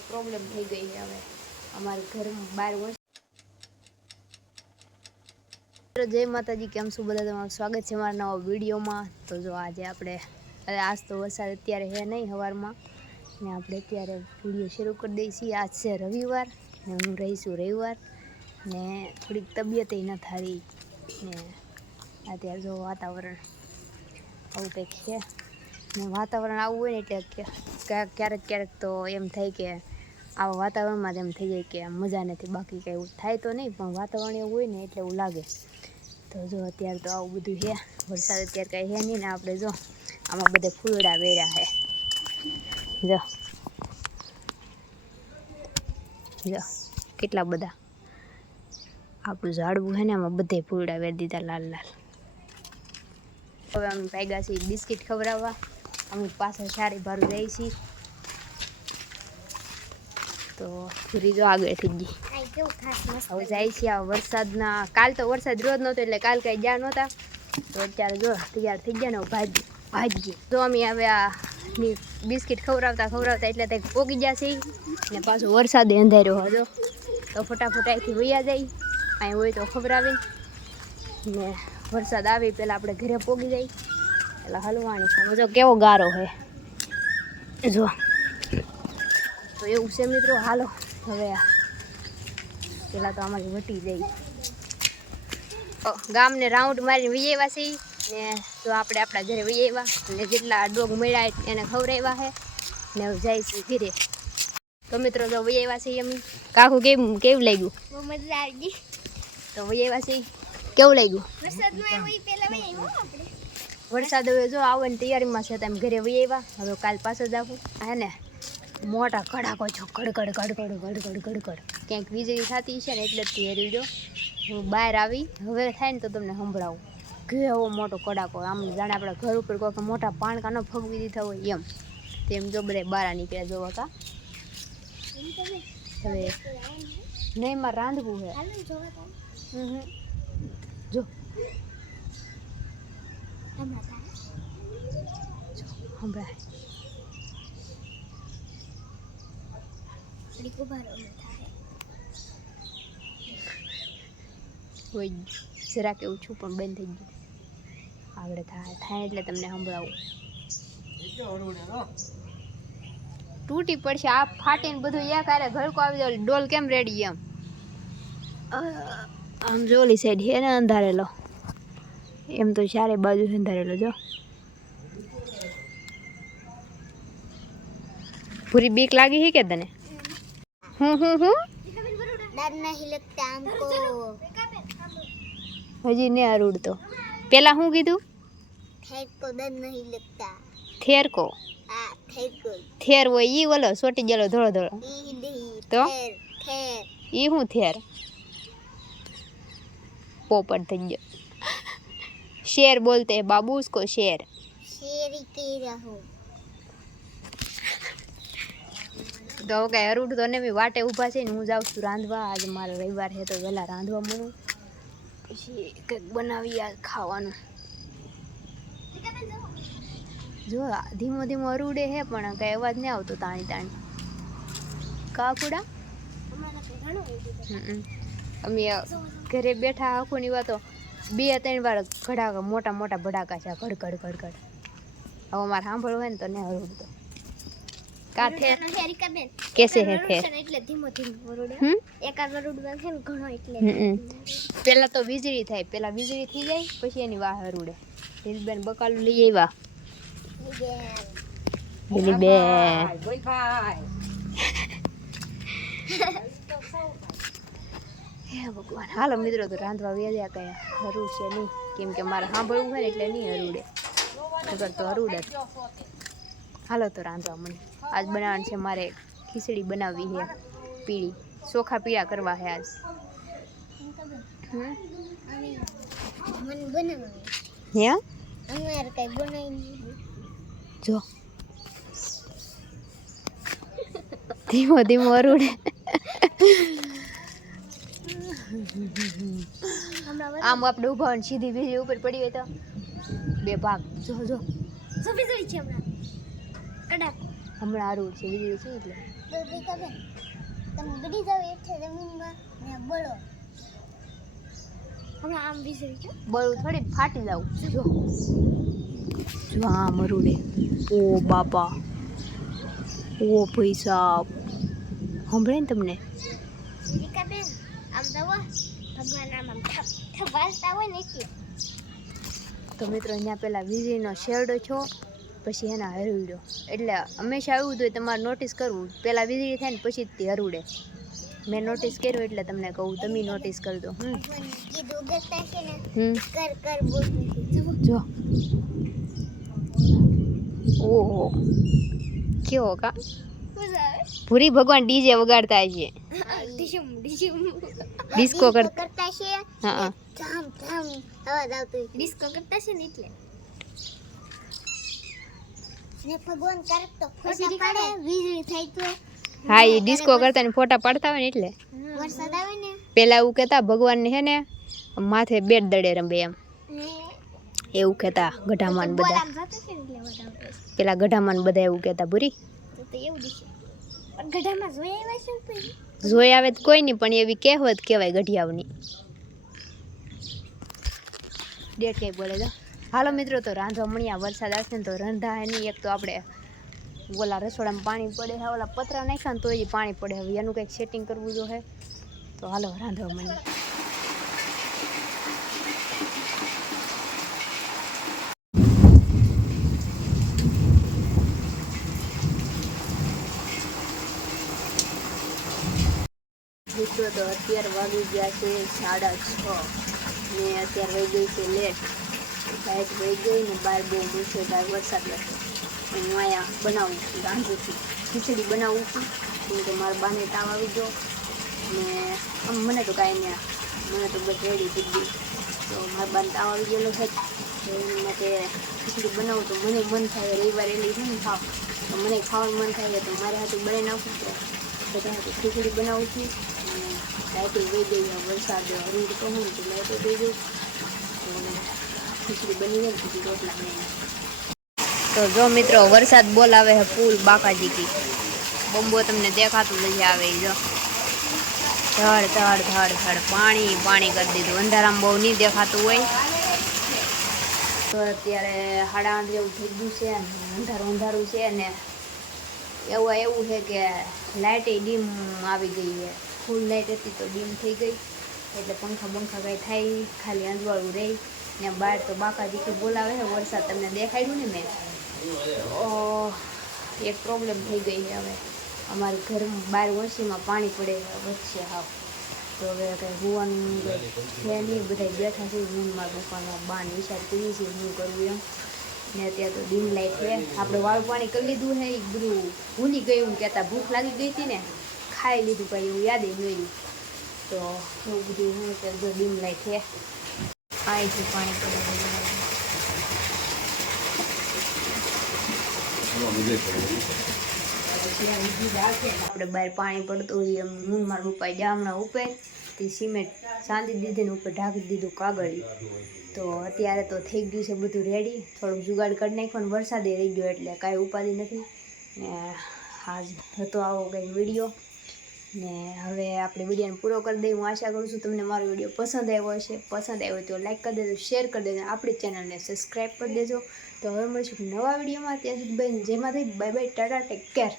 કંઈક પ્રોબ્લેમ થઈ ગઈ છે હવે અમારા ઘરમાં બહાર વર્ષ. જય માતાજી, કેમ છો બધા? તમારું સ્વાગત છે મારા નવા વિડીયોમાં. તો જો આજે આપણે આજ તો વરસાદ અત્યારે હે નહીં સવારમાં ને આપણે અત્યારે વિડીયો શરૂ કરી દઈએ છીએ. આજ છે રવિવાર ને હું રહીશું રવિવાર ને થોડીક તબિયત ન થારી ને અત્યારે જો વાતાવરણ આવું કંઈક છે ને વાતાવરણ આવું હોય ને એટલે ક્યારેક તો એમ થાય કે આવા વાતાવરણમાં જ એમ થઈ જાય કે મજા નથી. બાકી કંઈ એવું થાય તો નહીં, પણ વાતાવરણ એવું હોય ને એટલે એવું લાગે. તો જો અત્યારે તો આવું બધું છે. વરસાદ અત્યારે કાંઈ છે નહીં ને આપણે જો આમાં બધે ફૂલડા વેર્યા છે. જો કેટલા બધા આપણું ઝાડવું છે ને આમાં બધે ફૂલડા વેરી દીધા લાલ લાલ. હવે અમે ભાગ્યા છીએ બિસ્કિટ ખવડાવવા. અમે પાછળ સારી ભારું જઈએ છીએ. તો પૂરી જો આગળ થઈ ગઈ. હવે જાય છે આ વરસાદના. કાલ તો વરસાદ રોજ નહોતો એટલે કાલ કાંઈ ગયા નહોતા. તો અત્યારે જો તૈયાર થઈ ગયા ને ભાજી તો અમે હવે આ બિસ્કિટ ખવડાવતા એટલે તે પોગી ગયા છે ને પાછો વરસાદે અંધાર્યો હતો. તો ફટાફટ અહીંથી વૈયા જાય. અહીં હોય તો ખવડાવે ને વરસાદ આવે પહેલાં આપણે ઘરે પોગી જાય એટલે હલવાની. સામે જો કેવો ગારો છે જો. તો એવું છે મિત્રો. હાલો હવે પેલા તો અમારી વટી જાય ગામને રાઉન્ડ મારીને વૈયા છીએ ને તો આપણે આપણા ઘરે વૈયા ને જેટલા ડોગ મળ્યા એને ખવડાવ્યા છે ને જાય છે ઘરે. તો મિત્રો તો વૈયા છીએ અમે. કાકુ કેવું લાગ્યું? બહુ મજા આવી ગઈ. તો વૈયા છીએ કેવું લાગ્યું? વરસાદ વરસાદ હવે જો આવવાની તૈયારીમાં છે. તમે ઘરે વૈયા હવે કાલ પાછો જ આવું હે ને. મોટા કડાકો છો ગડગડ ક્યાંક વીજળી થતી છે ને એટલે જ તૈયારી જો હું બહાર આવી. હવે થાય ને તો તમને સંભળાવું કેવો મોટો કડાકો. આમ જાણે આપણા ઘર ઉપર કોઈ મોટા પાણકા ન ફગવી દીધા હોય એમ. તેમ જો બધા બહાર નીકળ્યા જોવા કા. હવે નહીં માં રાંધવું છે. જો સંભળાય હોય જરાક એવું છું પણ બંધ થઈ ગયું. આગળ થાય એટલે તમને સંભળાવું. તૂટી પડશે આ ફાટીને બધું એક આરે ઘરકો આવી જાય. ડોલ કેમ રેડી એમ આમ જોલી સાઈડ હે ને અંધારેલો એમ તો ચારે બાજુ અંધારેલો જો. પૂરી બીક લાગી છે કે તને? હું डर नहीं लगता हमको. હજી ને અરુડતો. પેલા શું કીધું? थेर को डर नहीं लगता. થેર કો? हाँ थेर को. થેર હોય ઈ ઓલો સોટી ગયેલો ધોળો ધોળો. ई नहीं. तो? थेर. ઈ શું થેર? પોપટ થઈ ગયો. શેર બોલતે હે બાબू उसको शेर. शेर ही कह रहा हूँ. તો કઈ અરુડ તો ને બી વાટે ઊભા છે ને હું જાઉં છું રાંધવા. આજે મારો રવિવાર છે તો વહેલા રાંધવા મળું પછી કંઈક બનાવી આ ખાવાનું. જો ધીમો ધીમો અરુડે છે પણ કઈ અવાજ નહીં આવતો. તાણી કાકુડા અમે ઘરે બેઠા આખોની વાતો 2-3 વાર ઘડાકા મોટા મોટા ભડાકા છે. ઘડ હવે મારે સાંભળવું હોય ને તો ને અરુડતો कैसे है थे એટલે ધીમો ધીમો વરુડે. એક આ વરુડવા છે ને ઘણો એટલે. પેલા તો વીજળી થાય. પેલા વીજળી થઈ જાય પછી એની વાહ અરુડે. દિલબેન બકાલું લઈ આવ્યા. હે ભગવાન. હાલો મિત્રો તો રાંધવા વ્યાજ્યા કયા હરું છે નહીં કેમ કે મારે સાંભળવું હોય ને એટલે નહીં અરુડે. ખબર તો અરુડે. હાલો તો રાંધવા મને. આજ બનાવવાનું છે મારે ખીચડી બનાવવી છે પીળી. ચોખા પીળા કરવા છે આજ. મને બનાવવાની હે અમારે કઈ બનાવી નહીં. જો ધીમો ધીમો અરુડે. આમ આપણે ઉભા ને સીધી વીજળી ઉપર પડી હોય તો બે ભાગ. જો વીજળી છે હમણાં કડાક. હમણાં અરુડ છે વીજળી છે એટલે તો રીકાબેન તમે ગડી જાવ એટલે જમીનમાં ને બળો હમણાં આમ વીજળી જો બળું થોડી ફાટી જાવ જો જો આ મરુડે ઓ બાપા ઓ ભાઈ સાહેબ સાંભળે ને તમને રીકાબેન આમ દવા ભગવાન આમ ઠપ ઠપ વાળતા હોય ને એટલે તો મિત્રો અહીંયા પેલા વીજળીનો શેરડો છો પછી એના હરુડ્યો એટલે હંમેશા એવું જ હોય તમારે નોટિસ કરવું પહેલાં વીજળી થાય ને પછી જ તે હરુડે મેં નોટિસ કર્યું એટલે તમને કહું તમે નોટિસ કરી દો ભગવાન ગીત ઉગરતા છે ને હમ કર કર બોલતું જો ઓહો કેવો કા પૂરી ભગવાન ડીજે વગાડતા છે ડીશમ ડીશમ ડિસ્કો કરતા છે હા ધામ ધામ અવાજ આવતો ડિસ્કો કરતા છે ને એટલે ને ભગવાન ક્યારેક તો ફોટા પાડે વીજળી થાય તો હા એ ડિસ્કો કરતા ને ફોટા પાડતા હોય ને એટલે વરસાદ આવે ને પેલા એવું કહેતા ભગવાનને હે ને માથે બેટ દડે રમે એમ એવું કહેતા ગઢામાન બધા આમ જાતો છે ને એટલે અવાજ આવતો છે પેલા ગઢામાન બધા એવું કહેતા બુરી તો એવું દિશે પણ ગઢામાં જોઈ આવ્યા છે કોઈ જોઈ આવે તો કોઈ નહીં પણ એવી કહેવત કહેવાય ગઢિયાવની ડેટ કઈ બોલે તો હાલો મિત્રો તો રાંધવા મળ્યા વરસાદ આવશે ને તો રંધા હે નહીં એક તો આપણે ઓલા રસોડામાં પાણી પડે છે ઓલા પતરા નાખ્યા ને તો એ પાણી પડે હવે એનું કંઈક સેટિંગ કરવું જો હે તો હાલો રાંધવા મળીએ મિત્રો તો અત્યારે વાગી ગયા છે 6:30 ને અત્યારે વહી ગઈ છે લેટ લાઈટ વહી ગઈ ને બહાર બહુ મુસળધાર વરસાદ હતો હું અહીંયા બનાવું છું રાંધું છું ખીચડી બનાવું છું કેમ કે મારા બાને તાવ આવી ગયો ને આમ મને તો કાંઈ નહીં મને તો બસ રેડી થઈ ગઈ તો મારા બાને તાવ આવી ગયેલો છે તો એના માટે ખીચડી બનાવું તો મને મન થાય રવિવાર એલી છે ને ખાવ તો મને ખાવાનું મન થાય તો મારે હાથે બનાવી નાખું તો બધા હાથે ખીચડી બનાવું છું અને લાઈટે વહી ગઈ વરસાદ હરીડ કહું તો લાઈટે વહી ગઈ અને ખીચડી બની જાય ને પછી રોટલા બની તો જો મિત્રો વરસાદ બોલાવે છે ફૂલ બાકાજી કી બોમ્બો તમને દેખાતું નથી આવે જો ધડ ધડ ધડ ધડ પાણી પાણી કરી દીધું અંધારામાં બહુ નહીં દેખાતું હોય તો અત્યારે 8:30 જેવું થઈ ગયું છે અને અંધારું અંધારું છે ને એવું છે કે લાઇટે ડીમ આવી ગઈ છે ફૂલ લાઇટ હતી તો ડીમ થઈ ગઈ એટલે પંખા બંખા કાંઈ થાય ખાલી અંજવાળું રહી ને બહાર તો બાકાજી કે બોલાવે છે વરસાદ તમને દેખાડ્યું ને મેં એક પ્રોબ્લેમ થઈ ગઈ છે હવે અમારા ઘરમાં બહાર વરસીમાં પાણી પડે વચ્ચે હાવ તો હવે કંઈ હોવાનું કંઈ છે નહીં બધા બેઠા છે હું મારા પપ્પાનો બાન વિચાર કરી છે હું કરવું એમ ને અત્યારે તો ડીમ લાઈટ છે આપણે વાળું પાણી કરી લીધું છે એ બધું ભૂલી ગયું કહેતા ભૂખ લાગી ગઈ હતી ને ખાઈ લીધું કંઈ એવું યાદ નહીં તો એવું બધું હું કે જો ડીમ લાઈટ છે અહીંથી પાણી પડે આપણે બહાર પાણી પડતું હોય એમ હું મારા પપ્પાએ જામણા ઉપર તે સિમેન્ટ સાંધી દીધી ને ઉપર ઢાંકી દીધું કાગળ તો અત્યારે તો થઈ ગયું છે બધું રેડી થોડુંક જુગાડ કરી નાખ્યો ને વરસાદે રહી ગયો એટલે કાંઈ ઉપાધિ નથી ને આજ હતો આવો કંઈક વિડીયો ને હવે આપણે વિડીયોને પૂરો કરી દઈએ હું આશા કરું છું તમને મારો વિડીયો પસંદ આવ્યો હશે પસંદ આવ્યો તો લાઈક કરી દેજો શેર કરી દેજો આપણી ચેનલને સબસ્ક્રાઈબ કરી દેજો તો હવે મળીશું નવા વિડીયોમાં ત્યાં સુધી જય માતાજી bye bye Tata take care